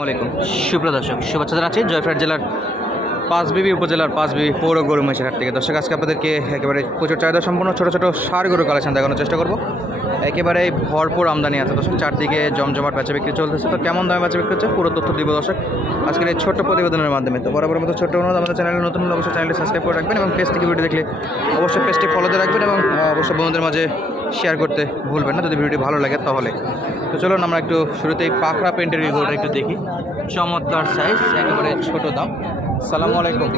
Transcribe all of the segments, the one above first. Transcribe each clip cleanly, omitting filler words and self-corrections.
আসসালামাইকুম সুপ্রিয় দর্শক, শুভেচ্ছা জানাচ্ছি জয়পুরহাট জেলার পাঁচবিবি উপজেলার পাঁচবিবি পৌর গরু মহিষের হাট থেকে। দর্শক, আজকে আপনাদেরকে একেবারে প্রচুর চাহিদা সম্পন্ন ছোটো ছোটো ষাঁড় গরু কালেকশন দেখানোর চেষ্টা করবো। একেবারে ভরপুর আমদানি আছে দর্শক, চারদিকে জমজমাট বেচা বিক্রি চলতেছে। তো কেমন দামে বেচা বিক্রি হচ্ছে পুরো তথ্য দিব দর্শক আজকের এই ছোট্ট প্রতিবেদনের মাধ্যমে। তো বরাবর মতো ছোট্ট অনুরোধ, আমাদের চ্যানেলে নতুন হলে অবশ্যই চ্যানেলটি সাবস্ক্রাইব করে রাখবেন এবং পেজ থেকে ভিডিও দেখলে অবশ্যই পেজটি ফলো দিয়ে রাখবেন এবং অবশ্যই বন্ধুদের মাঝে শেয়ার করতে ভুলবেন না যদি ভিডিওটি ভালো লাগে তাহলে। তো চলুন আমরা একটু শুরুতেই পাকড়া পেন্টের গরুটা একটু দেখি। চমৎকার সাইজ, একেবারে ছোট দাম। সালামু আলাইকুম,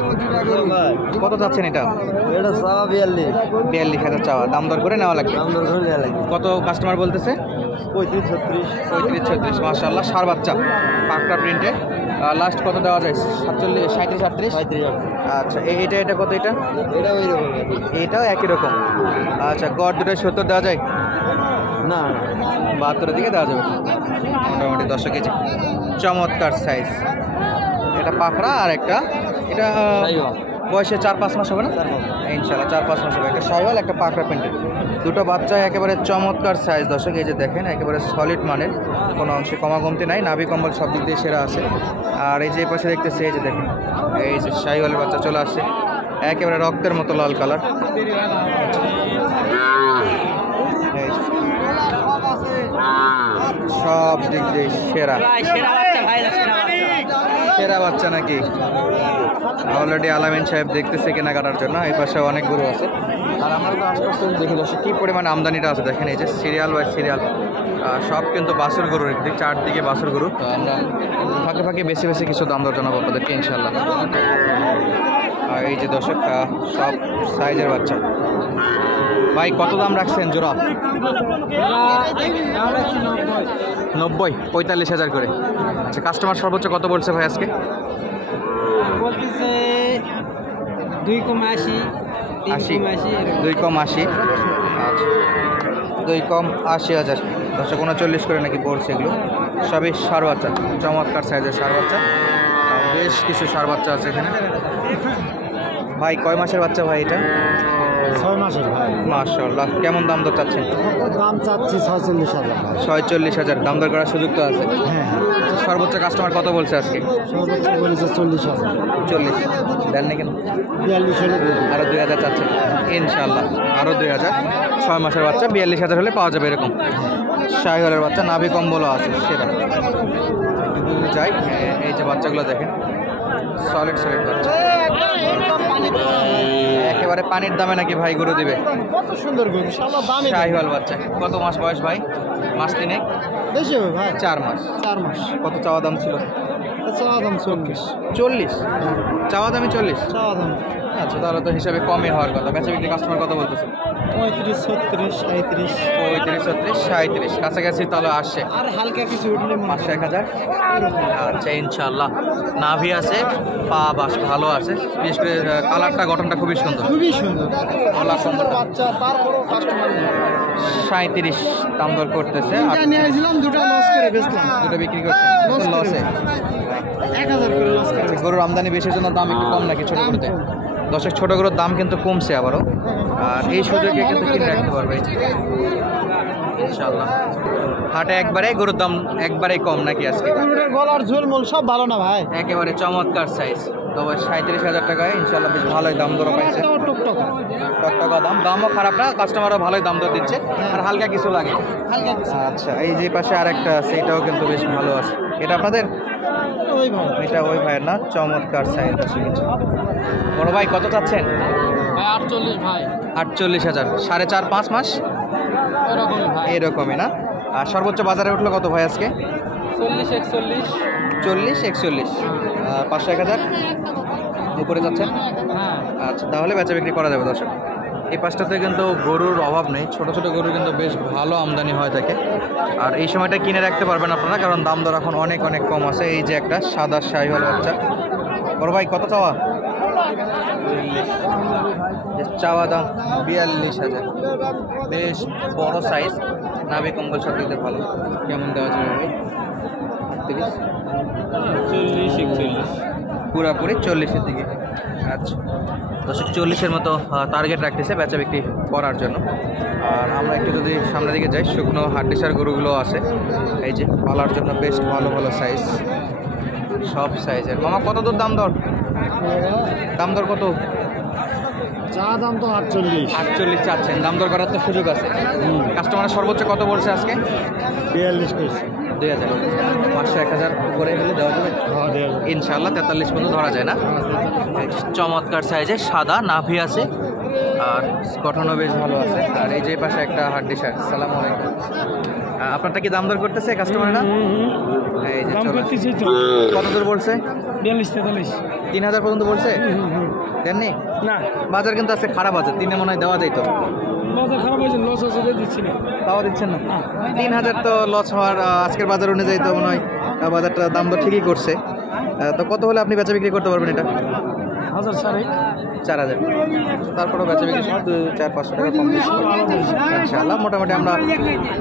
কত যাচ্ছেন এটা? এটা চাওয়া 42,000 চাওয়া, দাম দর করে নেওয়া লাগবে। কত কাস্টমার বলতেছে? 35-36। মাশাআল্লাহ, ষাঁড় বাচ্চা পাকড়া প্রিন্টে। লাস্ট কত দেওয়া যায়? 47, 37, 38। আচ্ছা, এটা কত? এটা ওই রকম। এটাও একই রকম। আচ্ছা, গড় দুটোয় 70 দেওয়া যায়? না, 72-এর দিকে দেওয়া যাবে মোটামুটি। 10 কেজি, চমৎকার সাইজ। এটা পাকড়া আর একটা এটা বয়সে 4-5 মাস হবে না? ইনশাল্লাহ 4-5 মাস হবে। একটা শাইওয়াল, একটা পাকড়া প্যান্টের, দুটো বাচ্চা একেবারে চমৎকার সাইজ দর্শক। এই যে দেখেন, একেবারে সলিড মানের, কোনো অংশে কমাকমতি নাই, নাভি কম্বল সব দিক দিয়ে সেরা আছে। আর এই যে পাশে দেখতেছে, এই যে দেখেন, এই যে শাইওয়ালের বাচ্চা চলে আসছে, একেবারে রক্তের মতো লাল কালার। সব দিক দিয়ে সেরা সেরা বাচ্চা নাকি? অলরেডি আলামিন সাহেব দেখতেছে কেনাকাটার জন্য। এই পাশে অনেক গরু আছে। আর আমরা তো আশপাশে দেখি দর্শক কী পরিমাণ আমদানিটা আছে দেখেন। এই যে সিরিয়াল বাই সিরিয়াল সব কিন্তু বাছুর গরুর, চারদিকে বাছুর গরু। তো আমরা ফাঁকে ফাঁকে বেশি বেশি কিছু দাম দর জানাবো আপনাদেরকে ইনশাল্লাহ। আর এই যে দর্শক, সব সাইজের বাচ্চা। ভাই কত দাম রাখছেন জোড়া? 90, 45,000 করে। আচ্ছা, কাস্টমার সর্বোচ্চ কত বলছে ভাই আজকে? বলতেছে 2,80, 2,80। আচ্ছা, 2,80,000। 39 করে নাকি বলছে। এগুলো সবই ষাঁড় বাচ্চা, চমৎকার সাইজের ষাঁড় বাচ্চা। বেশ কিছু ষাঁড় বাচ্চা আছে এখানে। ভাই কয় মাসের বাচ্চা ভাই এটা? 6 মাসের ভাই। মাশাআল্লাহ, কেমন দাম দর চাচ্ছেন? দাম চাচ্ছি 46,000 ভাই। 46,000 দাম দর করার সুযোগ তো আছে? হ্যাঁ। সর্বোচ্চ কাস্টমার কত বলছে আজকে? সর্বোচ্চ বলেছে 40,000। 40 দেন না কেন? 42 হলে আরও 2,000 চাচ্ছেন ইনশাল্লাহ, আরও 2,000। 6 মাসের বাচ্চা 42,000 হলে পাওয়া যাবে এরকম শাহিওয়ালের বাচ্চা। নাভি কম্বলও আছে সেটা। যাই, এই যে বাচ্চাগুলো দেখেন, সলিড বাচ্চা, একেবারে পানির দামে নাকি ভাই গরু দিবে। কত সুন্দর গরু, শাহিওয়াল বাচ্চা। কত মাস বয়স ভাই? মাস 3 বেশি হবে ভাই। 4 মাস। 4 মাস। কত চাওয়া দাম ছিল? চাওয়া দাম 40। 40 চাওয়া দামই 40? চাওয়া দাম। আচ্ছা, তাহলে তো হিসাবে কমই হওয়ার কথা। বেচা বিক্রি কাস্টমার কত বলতেছে? 35, 36, 37। 35, 36, 37 কাছাকাছি তাহলে আসছে। আর হালকা কিছু উঠলে 5,000। আচ্ছা, ইনশাল্লাহ। নাভি আছে, পা বাস ভালো আছে, বিশেষ করে কালারটা, গঠনটা খুবই সুন্দর। খুবই সুন্দর গলা সুন্দর বাচ্চা। তারপরও কাস্টমার 37 দাম দর করতেছে। আর নিয়ে আসলাম, দুটো লস করে বেচলাম। দুটো বিক্রি করছে লসে। 1,000 করে লস করে। গরুর আমদানি বেশির জন্য দাম একটু কম নাকি ছোট গরুতে? দর্শক, ছোট গরুর দাম কিন্তু কমছে আবারও। আর এই সুযোগে কিন্তু কিনে রাখতে পারবে ইনশাআল্লাহ। হাটে একবারে গরুর দাম একবারেই কম নাকি আজকে? গলার ঝোল মোল সব ভালো না ভাই। একেবারে চমৎকার সাইজ। তবে 37,000 টাকায় ইনশাআল্লাহ বেশ ভালোই দাম দর পাইছে। টকটকা দাম, দামও খারাপ না, কাস্টমারও ভালোই দাম দর দিচ্ছে। আর হালকা কিছু লাগে। আচ্ছা, এই যে পাশে আরেকটা আছে, এটাও কিন্তু বেশ ভালো আছে। এটা আপনাদের? ওই ভাই, এটা ওই ভাইয়ের না? চমৎকার সাইজ আছে কিছু। বড় ভাই কত চাচ্ছেন? 48 ভাই। 48,000। 4.5-5 মাস এরকমই না? আর সর্বোচ্চ বাজারে উঠলো কত ভাই আজকে? 40-41। 40-41। 500-1,000 উপরে যাচ্ছেন? হ্যাঁ। আচ্ছা, তাহলে বেচা বিক্রি করা যাবে দর্শক। এই পাশটাতে কিন্তু গরুর অভাব নেই, ছোট ছোট গরু কিন্তু বেশ ভালো আমদানি হয়ে থাকে। আর এই সময়টা কিনে রাখতে পারবেন আপনারা, কারণ দাম দর এখন অনেক অনেক কম আছে। এই যে একটা সাদা শাহিওয়াল বাচ্চা। বড় ভাই কত চাওয়া? চাওয়া দাম 42,000। বেশ বড় সাইজ, নাভি কম্বল সব দিতে ভালো। কেমন দেওয়া যাবে ভাই? 40-41। পুরাপুরি 40-এর দিকে। আচ্ছা, 40-এর মতো টার্গেট রাখতেছে বেচা বিক্রি করার জন্য। আর আমরা একটু যদি সামনের দিকে যাই, শুকনো হাড্ডিসার গরুগুলো আছে এই যে পালার জন্য বেশ ভালো ভালো সাইজ। সব সাইজের। মামা কত দূর দাম দর? দাম দর কত? চা দাম তো 48। 48 চাচ্ছেন, দাম দর করার তো সুযোগ আছে। কাস্টমারের সর্বোচ্চ কত বলছে আজকে? 42 কইছে। 2000, 500 1000 করে হলে দেওয়া যাবে হ্যাঁ দেব। ইনশাআল্লাহ। 43 পর্যন্ত ধরা যায় না। চমৎকার সাইজের সাদা নাভি আছে আর গঠনও বেশ ভালো আছে। আর এই যে পাশে একটা হাড্ডি শার্ট। আসসালামু আলাইকুম। আপনারটা কি দাম দর করতেছে কাস্টমাররা? এই যে দাম চলো। করতেছি তো কত দূর বলছে? 42 43। 3000 পর্যন্ত বলছে। দেননি? না বাজার কিন্তু আছে খারাপ আছে, 3-এ মনে হয় দেওয়া যাইতো। বাজার খারাপ হয়েছে, লস আছে, দিচ্ছি না। তাও দিচ্ছেন না? 3000 তো লস হওয়ার আজকের বাজার অনুযায়ী তো মনে হয় বাজারটা দাম তো ঠিকই করছে। তো কত হলে আপনি বেচা বিক্রি করতে পারবেন এটা? 1000 সারেক 4000। তারপরেও বেচা বিক্রি 200-400-500 টাকা কম বেশি ইনশাআল্লাহ। মোটামুটি আমরা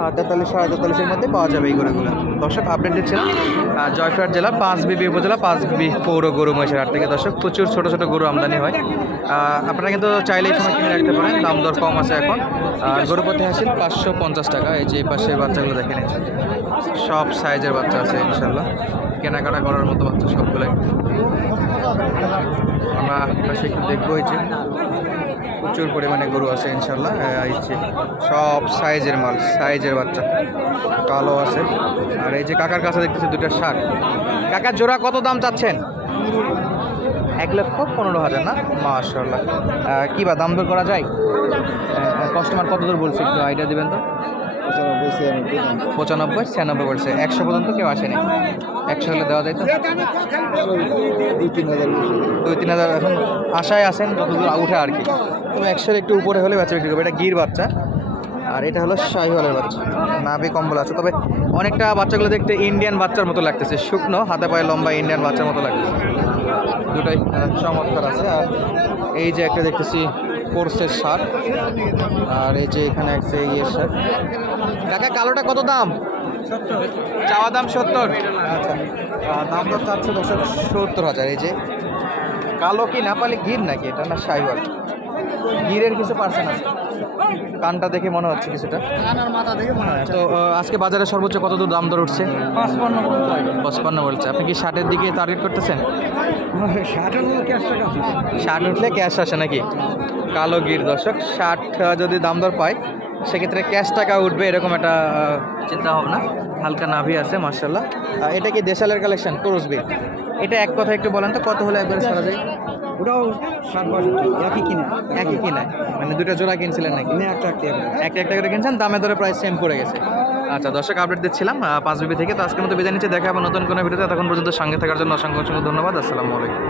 43-43.5 মধ্যে পাওয়া যাবে এই গরুগুলো। দর্শক আপডেট দিচ্ছিলাম জয়পুরহাট জেলা পাঁচবিবি উপজেলা পাঁচবিবি পৌর গরু মহিষের হাট থেকে। দর্শক প্রচুর ছোট ছোট গরু আমদানি হয়। আপনারা কিন্তু চাইলে এই সময় কিনে রাখতে পারেন, দাম দর কম আছে এখন। গরু প্রতি হাসিল 550 টাকা। এই যে এই পাশের বাচ্চাগুলো দেখে নিন, সব সাইজের বাচ্চা আছে ইনশাআল্লাহ। কেনাকাটা করার মতো বাচ্চা সবগুলোই। আমরা পাশে একটু দেখবো, এই যে প্রচুর পরিমাণে গরু আছে ইনশাল্লাহ। এই যে সব সাইজের মাল, সাইজের বাচ্চা কালো আছে। আর এই যে কাকার কাছে দেখতেছি দুটো ষাট। কাকার জোড়া কত দাম চাচ্ছেন? 1,15,000 না? মাশাআল্লাহ। কি বা দাম দর করা যায়? কাস্টমার কত দূর বলছে একটু আইডিয়া দিবেন তো? 95 96 বলছে। 100 পর্যন্ত কেউ আসেনি। 100 হলে দেওয়া যায় তো? 2-3,000 এখন আশায় আছেন, যতদূর উঠে আর কি। তবে 100-এর একটু উপরে হলে বাচ্চা বিক্রি করবে। এটা গির বাচ্চা আর এটা হলো শাহিওয়ালের বাচ্চা। নাভি কম্বল আছে, তবে অনেকটা বাচ্চাগুলো দেখতে ইন্ডিয়ান বাচ্চার মতো লাগতেছে। শুকনো, হাতে পায়ে লম্বা ইন্ডিয়ান বাচ্চার মতো লাগতেছে। দুটাই চমৎকার আছে। আর এই যে একটা দেখতেছি কোর্সের শার্ট, আর এই যে এখানে একটা ইয়ের শার্ট। কাকা কালোটা কত দাম? চাওয়া দাম 70। আচ্ছা, দাম দর চাচ্ছে 70,000। এই যে কালো কি নেপালি গির নাকি এটা, না শাহিওয়াল? গিরের কিছু পার্সেন্ট আছে, কানটা দেখে মনে হচ্ছে কিছুটা। মাথা থেকে মনে হয় তো আজকে বাজারে সর্বোচ্চ কত দূর দাম দর উঠছে? 55 বলছে। আপনি কি 60-এর দিকে টার্গেট করতেছেন? 60 উঠলে ক্যাশ আসে নাকি? কালো গির দর্শক, 60 যদি দাম দর পায় সেক্ষেত্রে ক্যাশ টাকা উঠবে, এরকম একটা চিন্তা ভাবনা। হালকা নাভি আছে মাশাআল্লাহ। এটা কি দেশালের কালেকশন ক্রসবি? এটা এক কথা একটু বলেন তো, কত হলে একবারে ছাড়া যায়? ওটাও 60 একই কিনা। একই কিনা মানে দুটো জোড়া কিনছিলেন নাকি? একটা একটা করে কিনছেন, দামে দরে প্রায় সেম পড়ে গেছে। আচ্ছা দর্শক, আপডেট দিচ্ছিলাম পাঁচবিবি থেকে। তো আজকের মতো বিদায় নিচ্ছে, দেখা হবে নতুন কোনো ভিডিওতে। তখন পর্যন্ত সঙ্গে থাকার জন্য অসংখ্য অসংখ্য ধন্যবাদ। আসসালামু আলাইকুম।